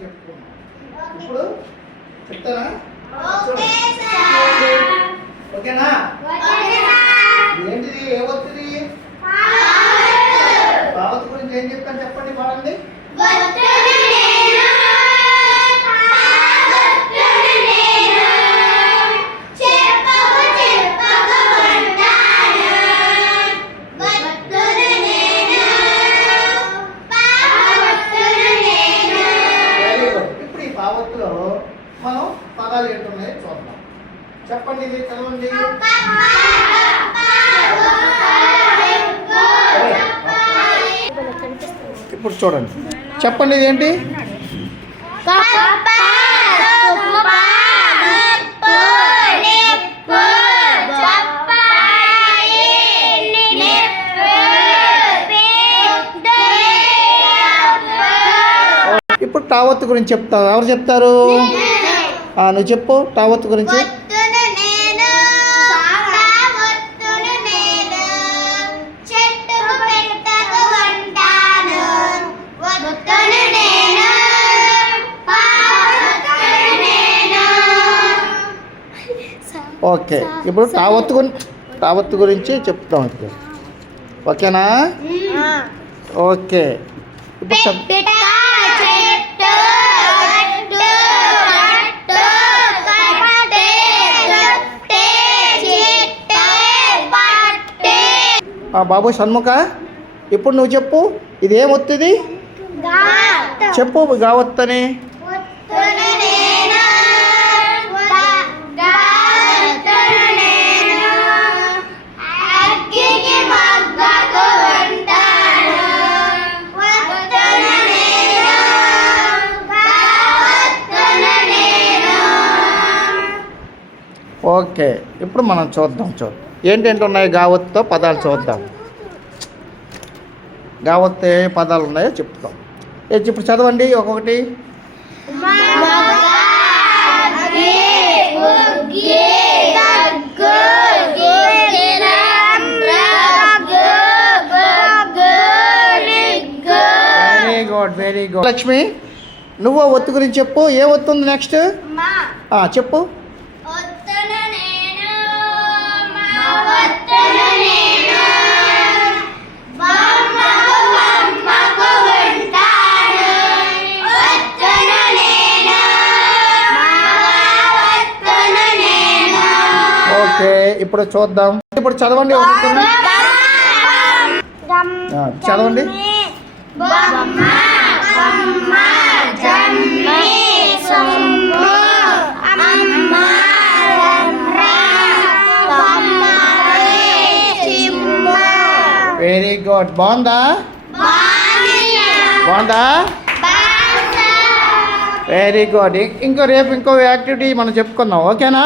చెప్పుకున్నాం. ఇప్పుడు చెప్తానా? ఓకేనా? ఏంటిది? ఏ వస్తుంది? భావత్ గురించి ఏం చెప్తాను చెప్పండి, పాడండి. భావత్తులో మనం పదాలు ఏంటున్నాయో చూద్దాం. చెప్పండి, ఇది చదవండి. ఇప్పుడు చూడండి, చెప్పండి ఇదేంటి? ఇప్పుడు టావత్ గురించి చెప్తారు. ఎవరు చెప్తారు? నువ్వు చెప్పు టావత్ గురించి. ఓకే, ఇప్పుడు టావత్ గురించి చెప్తాం. ఓకేనా? ఓకే, ఇప్పుడు బాబు షణ్ముఖ, ఇప్పుడు నువ్వు చెప్పు, ఇది ఏమొస్తుంది? చెప్పు గావత్తని. ఓకే, ఇప్పుడు మనం చూద్దాం ఏంటంటే ఉన్నాయి గావత్తో పదాలు చూద్దాం. గావత్ ఏ పదాలు ఉన్నాయో చెప్తాం. ఇప్పుడు చదవండి ఒక్కొక్కటి. Very good. లక్ష్మి, నువ్వు ఒత్తు గురించి చెప్పు. ఏ ఒత్తు ఉంది నెక్స్ట్? చెప్పు. ఓకే, ఇప్పుడు చూద్దాం. ఇప్పుడు చదవండి చదవండి. Very good. బాగుందా? Very good. రేపు ఇంకో యాక్టివిటీ మనం చెప్పుకుందాం. ఓకేనా?